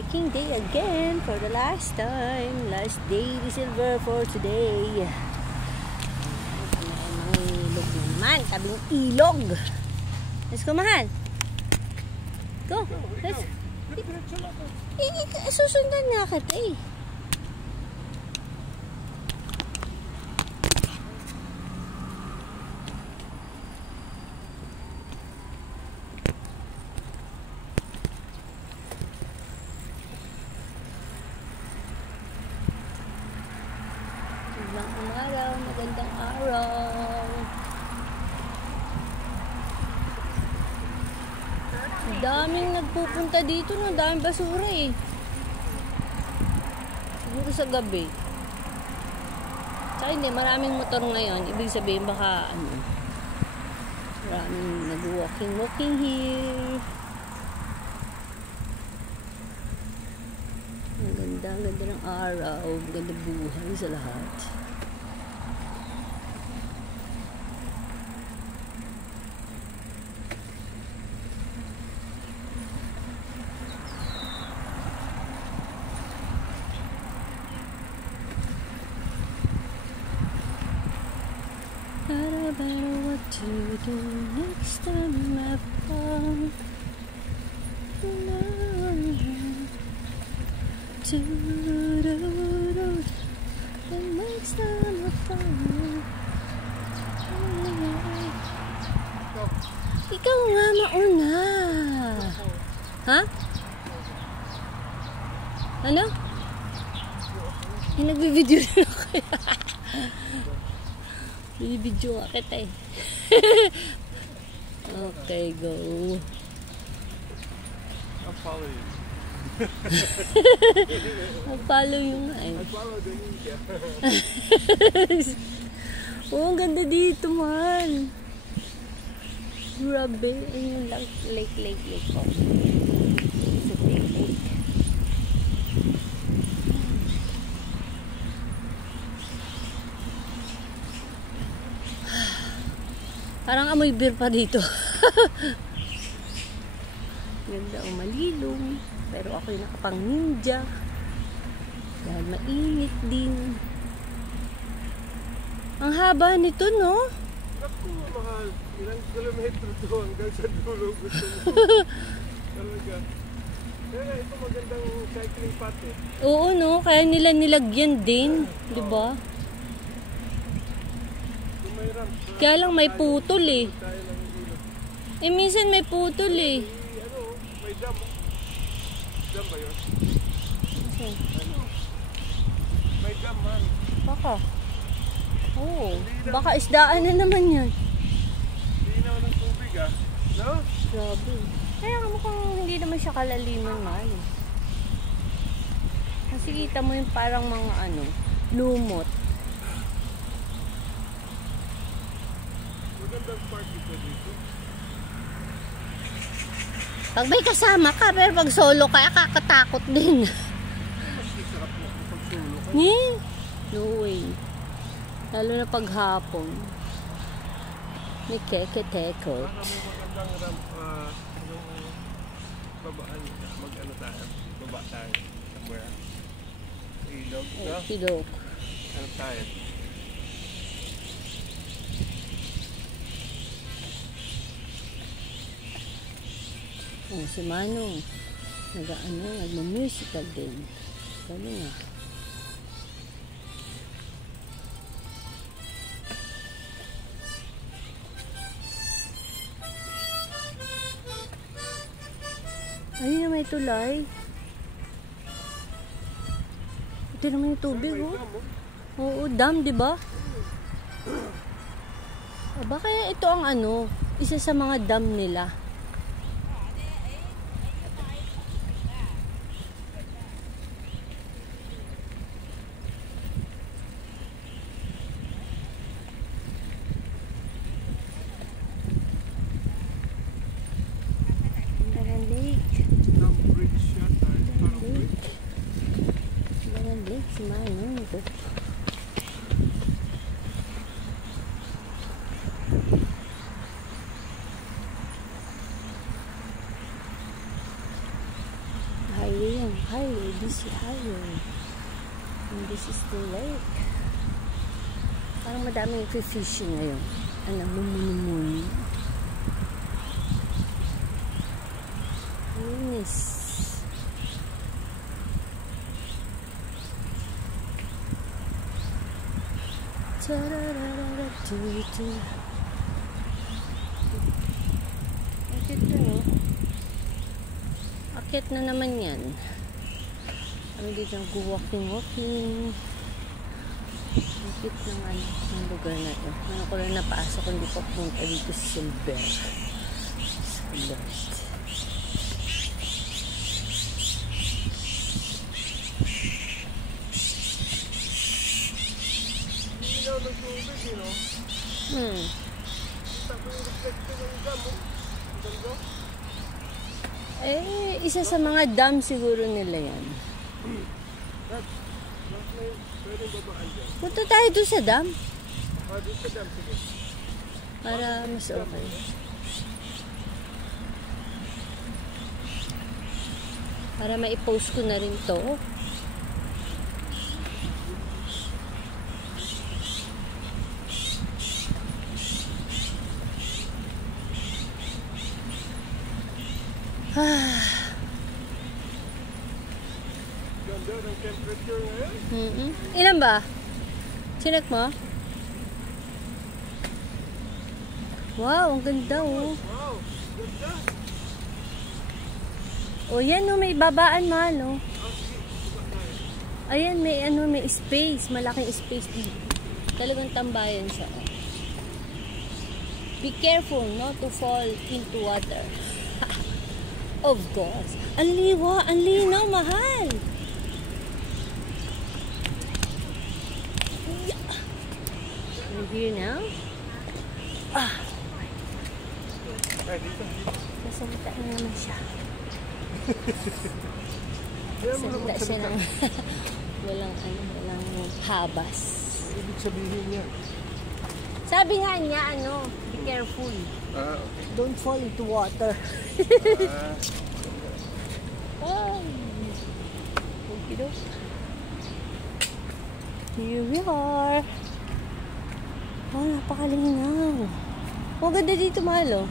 Hiking day again for the last time. Last day ni Silver for today. May ilog na naman. Tabing ilog. Let's go, mahal. Go. Let's. Susundan nga kita eh. Magandang araw. Daming nagpupunta dito, no? Daming basura eh. Siguro sa gabi. Tsaka hindi, maraming motor ngayon. Ibig sabihin baka maraming nag-walking here. Ang ganda ng araw. Ang ganda buhay sa lahat. I don't know what to do next time I fall. The next time I fall. Ikaw nga mauna. Ha? Ano? Nagbibideo na ako. Binibidyo ka kita eh. Okay, go. I'll follow you. I'll follow you nga eh. I'll follow the ninja. Oh, ang ganda dito, man. Grabe. Ayun yung lake. Oh. It's a big lake. Parang amoy beer pa dito. Ganda o malilong. Pero ako'y nakapang ninja. Dahil mainit din. Ang haba nito, no? Naku, mahal. Ilang kilometro to hanggang sa dulo gusto mo. Talaga. Kaya ito magandang cycling path eh. Oo, no? Kaya nila nilagyan din. Diba? Kaya lang may putol eh. Eh minsan may putol eh. May dam. Dam ba yun? Okay. May dam man. Baka. Oo. Baka isdaan na naman yan. Linaw ng tubig ah. No? Grabe. Kaya mukhang hindi naman siya kalaliman man eh. Kasi kita mo yung parang mga lumot. Magandang park ito dito. Pag may kasama ka, pero pag solo ka, kakatakot din. Mas sarap na pag solo ka. No way. Lalo na pag hapon. May keke-teko. Baka may magandang ramp, yung babaan, tayo, baba tayo, somewhere. Ilog, no? Ilog. Ano tayo? Oh, si Manong. Nagma-musical din. Sabi nga. Ayun na may tulay. Ito naman yung tubig, oh. Oo, dam, di ba? Baka ito ang isa sa mga dam nila. highway yan. Highway, busy highway. And this is the lake. Parang madaming fishing ngayon. Ano, mumuni-muni. Linis. Tararararatutu. Akit na, no? Akit na naman yan. Kami dito nag-walking. Akit ng ano, ng lugar na to. Ano ko lang napasok, hindi pa punta dito sa Silver. Ng tubig, you know? Tapos yung reflector ng dam, oh. Ganda. Eh, isa sa mga dam siguro nila yan. Pwede babaan dyan. Punta tayo doon sa dam. Doon sa dam, sige. Para mas okay. Para ma-post ko na rin to. Ganda ng temperature ngayon. Ilan ba? Chinek mo? Wow, ang ganda oh. Wow, ganda. O yan oh, may babaan man oh. Ayan, may ano, may space. Malaking space dito. Talagang tambayan siya. Be careful not to fall into water. Of course. Ang liwa, ang linaw, mahal. Yeah. We're here now. Ay, dito. Nasalita na naman siya. Kaya mo Nasalita siya ng walang ano, walang habas. Ibig sabihin niya. Sabi nga niya, ano, be careful. Okay. Don't fall into water. Oh. Okay, here we are. Oh, napakalinaw. Oh, ganda dito, mahal, oh.